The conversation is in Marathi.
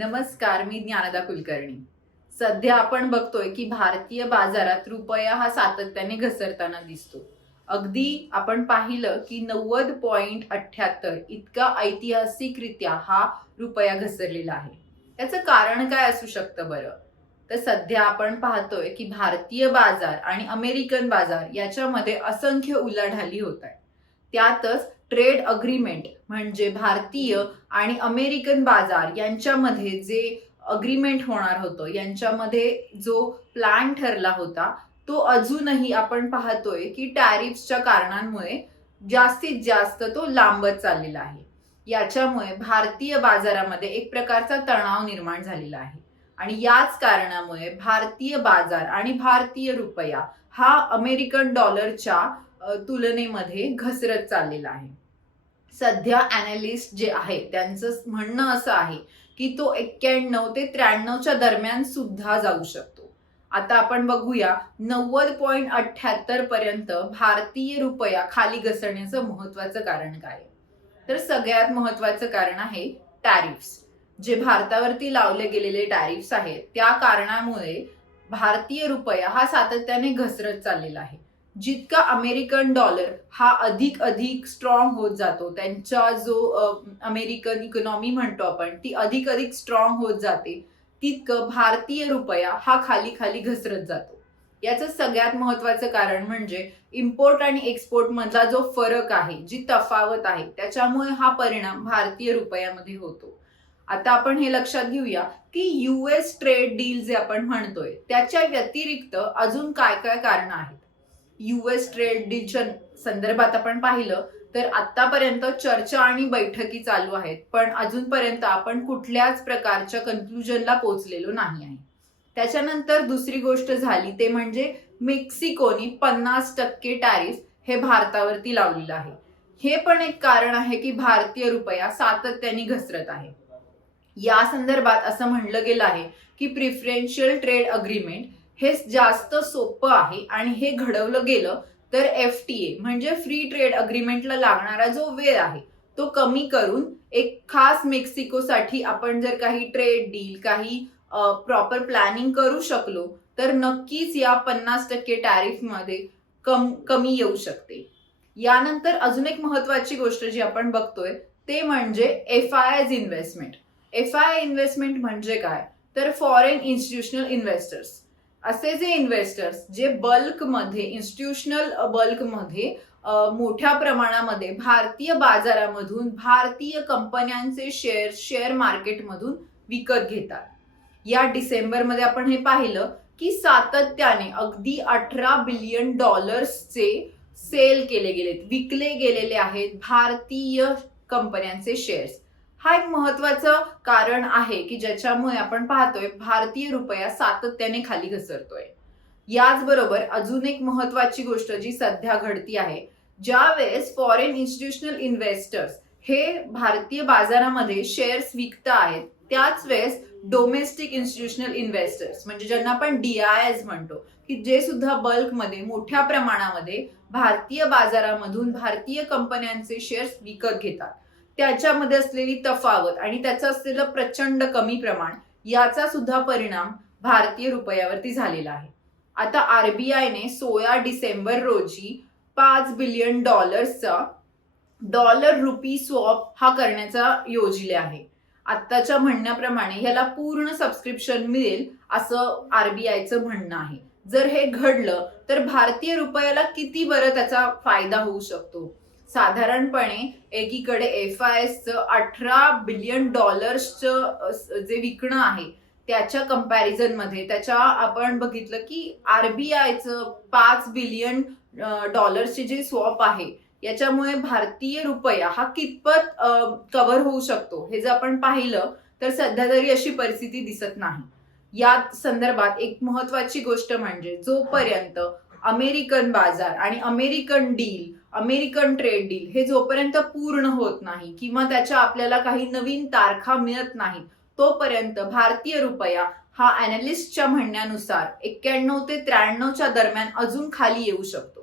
नमस्कार, मी ज्ञानदा कुलकर्णी. सध्या आपण बघतोय की भारतीय बाजारात रुपया हा सातत्याने घसरताना दिसतो. अगदी आपण पाहिलं की 90.78 इतका ऐतिहासिकरित्या हा रुपया घसरलेला आहे. याचं कारण काय असू शकतं बरं? तर सध्या आपण पाहतोय की भारतीय बाजार आणि अमेरिकन बाजार याच्यामध्ये असंख्य उलाढाली होत आहे. त्यातच ट्रेड अग्रीमेंट म्हणजे भारतीय आणि अमेरिकन बाजार यांच्यामध्ये जे अग्रीमेंट होणार होतं, यांच्यामध्ये जो प्लॅन ठरला होता तो अजूनही आपण पाहतोय की टॅरिफ्सच्या कारणांमुळे जास्तीत जास्त तो लांबत चाललेला आहे. याच्यामुळे भारतीय बाजारामध्ये एक प्रकारचा तणाव निर्माण झालेला आहे आणि याच कारणामुळे भारतीय बाजार आणि भारतीय रुपया हा अमेरिकन डॉलरच्या तुलनेमध्ये घसरत चाललेला आहे. सध्या अॅनालिस्ट जे आहेत त्यांचं म्हणणं असं आहे की तो 91 ते 93च्या दरम्यान सुद्धा जाऊ शकतो. आता आपण बघूया 90.78 पर्यंत भारतीय रुपया खाली घसरण्याचं महत्वाचं कारण काय आहे. तर सगळ्यात महत्वाचं कारण आहे टॅरिफ्स. जे भारतावरती लावले गेलेले टॅरिफ्स आहेत त्या कारणामुळे भारतीय रुपया हा सातत्याने घसरत चाललेला आहे. जितका अमेरिकन डॉलर हा अधिक अधिक स्ट्रॉंग होत जातो, त्यांचा जो अमेरिकन इकॉनॉमी म्हणतो आपण ती अधिक अधिक स्ट्रॉंग होत जाते, तितकं भारतीय रुपया हा खाली खाली घसरत जातो. याचं सगळ्यात महत्वाचं कारण म्हणजे इम्पोर्ट आणि एक्सपोर्ट मधला जो फरक आहे, जी तफावत आहे, त्याच्यामुळे हा परिणाम भारतीय रुपयामध्ये होतो. आता आपण हे लक्षात घेऊया की US ट्रेड डील जे आपण म्हणतोय त्याच्या व्यतिरिक्त अजून काय काय कारण आहेत. US ट्रेड डीलच्या संदर्भात आपण पाहिलं तर आतापर्यंत चर्चा आणि बैठकी चालू आहेत, पण अजूनपर्यंत आपण कुठल्याच प्रकारच्या कन्क्लुजनला पोहोचलेलो नाही आहे. त्याच्यानंतर दुसरी गोष्ट झाली ते म्हणजे मेक्सिकोनी 50% टॅरिफ हे भारतावरती लावलेलं आहे. हे पण एक कारण आहे की भारतीय रुपया सातत्याने घसरत आहे. या संदर्भात असं म्हणलं गेलं आहे की प्रिफरेन्शियल ट्रेड अग्रीमेंट हे जास्त सोपं आहे आणि हे घडवलं गेलं तर FTA म्हणजे फ्री ट्रेड अग्रीमेंटला लागणारा जो वेळ आहे तो कमी करून एक खास मेक्सिकोसाठी आपण जर काही ट्रेड डील काही प्रॉपर प्लॅनिंग करू शकलो तर नक्कीच या 50% टॅरिफ मध्ये कमी येऊ शकते. यानंतर अजून एक महत्वाची गोष्ट जी आपण बघतोय ते म्हणजे FIIs इन्व्हेस्टमेंट. FII इन्व्हेस्टमेंट म्हणजे काय, तर फॉरेन इन्स्टिट्यूशनल इन्व्हेस्टर्स. असे जे इन्व्हेस्टर्स जे बल्कमध्ये इन्स्टिट्यूशनल बल्कमध्ये मोठ्या प्रमाणामध्ये भारतीय बाजारामधून भारतीय कंपन्यांचे शेअर मार्केटमधून विकत घेतात. या डिसेंबरमध्ये आपण हे पाहिलं की सातत्याने अगदी 18 बिलियन डॉलर्सचे सेल केले गेलेत, विकले गेलेले आहेत भारतीय कंपन्यांचे शेअर्स. हा एक महत्वाचं कारण आहे की ज्याच्यामुळे आपण पाहतोय भारतीय रुपया सातत्याने खाली घसरतोय. याचबरोबर अजून एक महत्वाची गोष्ट जी सध्या घडती आहे, ज्या वेळेस फॉरेन इन्स्टिट्यूशनल इन्व्हेस्टर्स हे भारतीय बाजारामध्ये शेअर्स विकत आहेत त्याच वेळेस डोमेस्टिक इन्स्टिट्यूशनल इन्व्हेस्टर्स म्हणजे ज्यांना आपण DIIs म्हणतो की जे सुद्धा बल्कमध्ये मोठ्या प्रमाणामध्ये भारतीय बाजारामधून भारतीय कंपन्यांचे शेअर्स विकत घेतात, त्याच्यामध्ये असलेली तफावत आणि त्याचं असलेलं प्रचंड कमी प्रमाण याचा सुद्धा परिणाम भारतीय रुपयावरती झालेला आहे. आता RBIने 16 डिसेंबर रोजी 5 बिलियन डॉलर्सचा डॉलर रुपी स्वॉप हा करण्याचा योजले आहे. आत्ताच्या म्हणण्याप्रमाणे याला पूर्ण सबस्क्रिप्शन मिळेल असं RBIचं म्हणणं आहे. जर हे घडलं तर भारतीय रुपयाला किती बरं त्याचा फायदा होऊ शकतो. साधारणपणे एकीकडे FIIsचं 18 बिलियन डॉलर्सचं जे विकणं आहे त्याच्या कंपॅरिझन मध्ये त्याच्या आपण बघितलं की RBIचं 5 बिलियन डॉलर्सचे जे स्वॉप आहे याच्यामुळे भारतीय रुपया हा कितपत कव्हर होऊ शकतो हे जर आपण पाहिलं तर सध्या तरी अशी परिस्थिती दिसत नाही. या संदर्भात एक महत्वाची गोष्ट म्हणजे जोपर्यंत अमेरिकन बाजार आणि American deal American trade deal हे जोपर्यंत पूर्ण होत नाही किंवा त्याच्या आपल्याला काही नवीन तारखा मिळत नाहीत तोपर्यंत भारतीय रुपया हा अॅनालिस्टच्या म्हणण्यानुसार 91 ते 93च्या दरम्यान अजून खाली येऊ शकतो.